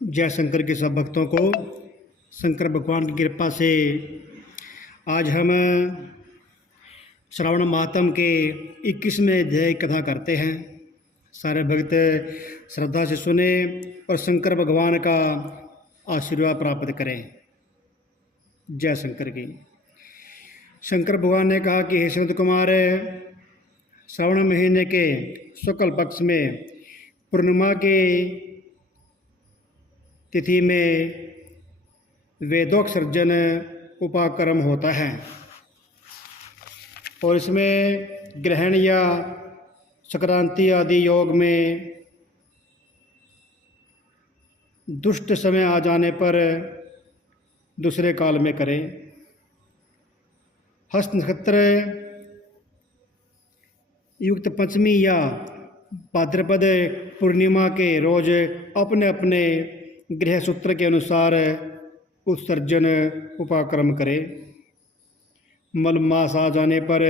जय शंकर के सब भक्तों को शंकर भगवान की कृपा से आज हम श्रावण मातम के 21वें अध्याय कथा करते हैं। सारे भक्त श्रद्धा से सुने और शंकर भगवान का आशीर्वाद प्राप्त करें। जय शंकर की। शंकर भगवान ने कहा कि हे संत कुमार, श्रावण महीने के शुक्ल पक्ष में पूर्णिमा के तिथि में वेदोत्सर्जन उपाकर्म होता है और इसमें ग्रहण या संक्रांति आदि योग में दुष्ट समय आ जाने पर दूसरे काल में करें। हस्त नक्षत्र युक्त पंचमी या भाद्रपद पूर्णिमा के रोज अपने अपने गृह सूत्र के अनुसार उत्सर्जन उपाकर्म करें। मल मास आ जाने पर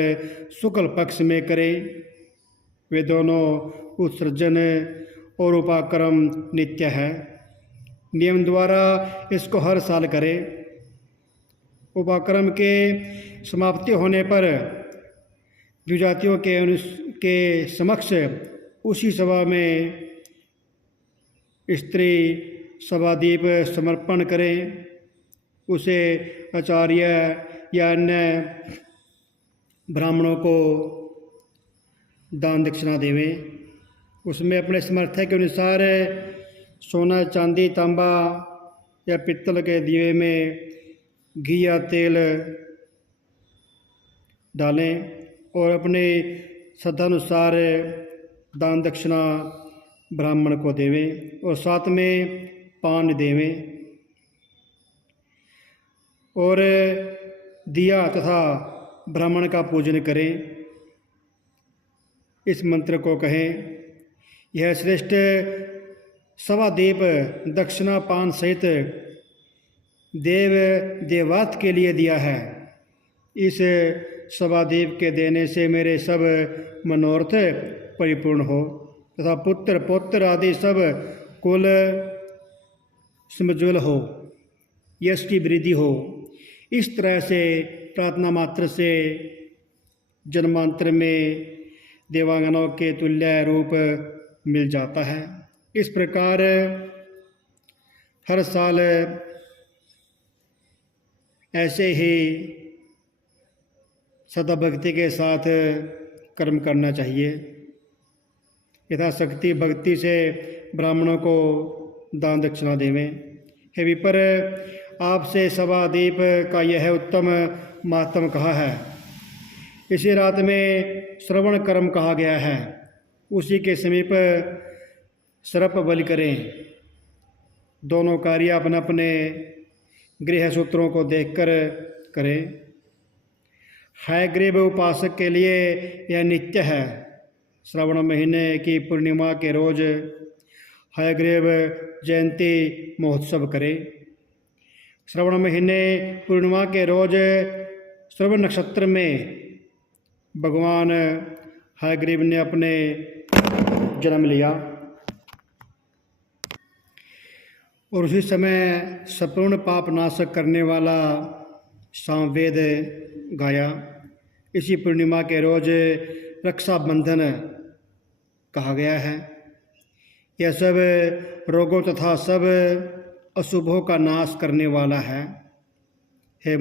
शुक्ल पक्ष में करें। वे दोनों उत्सर्जन और उपाकर्म नित्य है। नियम द्वारा इसको हर साल करें। उपाकर्म के समाप्ति होने पर द्विजातियों के समक्ष उसी सभा में स्त्री सभादीप समर्पण करें। उसे आचार्य या अन्य ब्राह्मणों को दान दक्षिणा देवें। उसमें अपने सामर्थ्य के अनुसार सोना, चांदी, तांबा या पित्तल के दिए में घी या तेल डालें और अपने श्रद्धानुसार दान दक्षिणा ब्राह्मण को देवें और साथ में पान देवें और दिया तथा ब्राह्मण का पूजन करें। इस मंत्र को कहें, यह श्रेष्ठ सवादीप दक्षिणा पान सहित देव देवात के लिए दिया है। इस सवादीप के देने से मेरे सब मनोरथ परिपूर्ण हो तथा पुत्र पौत्र आदि सब कुल समज्वल हो, यश की वृद्धि हो। इस तरह से प्रार्थना मात्र से जन्मांतर में देवांगनों के तुल्य रूप मिल जाता है। इस प्रकार हर साल ऐसे ही सदा भक्ति के साथ कर्म करना चाहिए। यथाशक्ति भक्ति से ब्राह्मणों को दान दक्षिणा देवें। हे विपर, आपसे सभादीप का यह उत्तम मातम कहा है। इसी रात में श्रवण कर्म कहा गया है। उसी के समीप सर्प बलि करें। दोनों कार्य अपने अपने गृह सूत्रों को देखकर करें। हयग्रीव उपासक के लिए यह नित्य है। श्रावण महीने की पूर्णिमा के रोज हयग्रीव जयंती महोत्सव करें। श्रवण महीने पूर्णिमा के रोज श्रवण नक्षत्र में भगवान हयग्रीव ने अपने जन्म लिया और उसी समय संपूर्ण पाप नाशक करने वाला सामवेद गाया। इसी पूर्णिमा के रोज रक्षाबंधन कहा गया है। यह सब रोगों तथा सब अशुभों का नाश करने वाला है। हे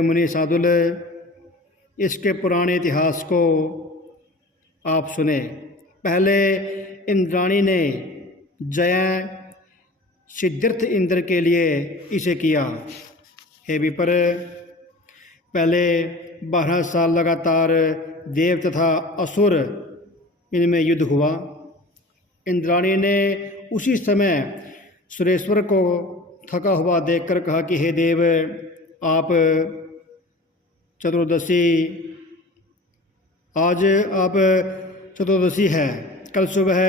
मुनि साधुल, इसके पुराने इतिहास को आप सुने। पहले इंद्राणी ने जय सिद्धार्थ इंद्र के लिए इसे किया। हे विपर, पहले 12 साल लगातार देव तथा असुर इनमें युद्ध हुआ। इंद्राणी ने उसी समय सुरेश्वर को थका हुआ देखकर कहा कि हे देव, आप चतुर्दशी है, कल सुबह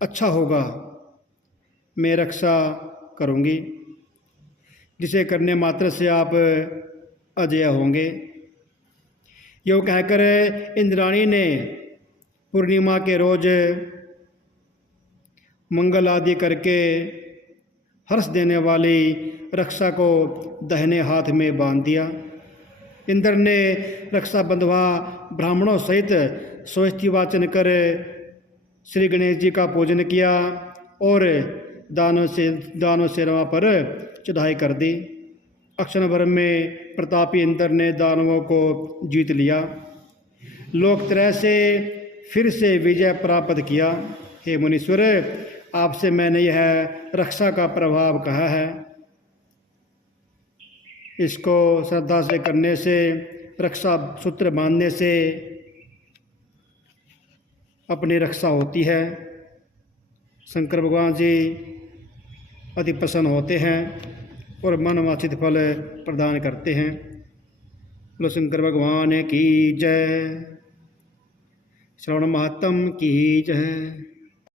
अच्छा होगा, मैं रक्षा करूँगी, जिसे करने मात्र से आप अजय होंगे। यूँ कहकर इंद्राणी ने पूर्णिमा के रोज मंगल आदि करके हर्ष देने वाली रक्षा को दाहिने हाथ में बांध दिया। इंद्र ने रक्षा बंधवा ब्राह्मणों सहित स्वस्ति वाचन कर श्री गणेश जी का पूजन किया और दानों से रवा पर चढ़ाई कर दी। अक्षण भर में प्रतापी इंद्र ने दानवों को जीत लिया, लोकत्रय से फिर से विजय प्राप्त किया। हे मुनीश्वर, आपसे मैंने यह रक्षा का प्रभाव कहा है। इसको श्रद्धा से करने से, रक्षा सूत्र बांधने से अपनी रक्षा होती है। शंकर भगवान जी अति प्रसन्न होते हैं और मनवांछित फल प्रदान करते हैं। बोलो शंकर भगवान की जय, श्रवण महात्म की जय।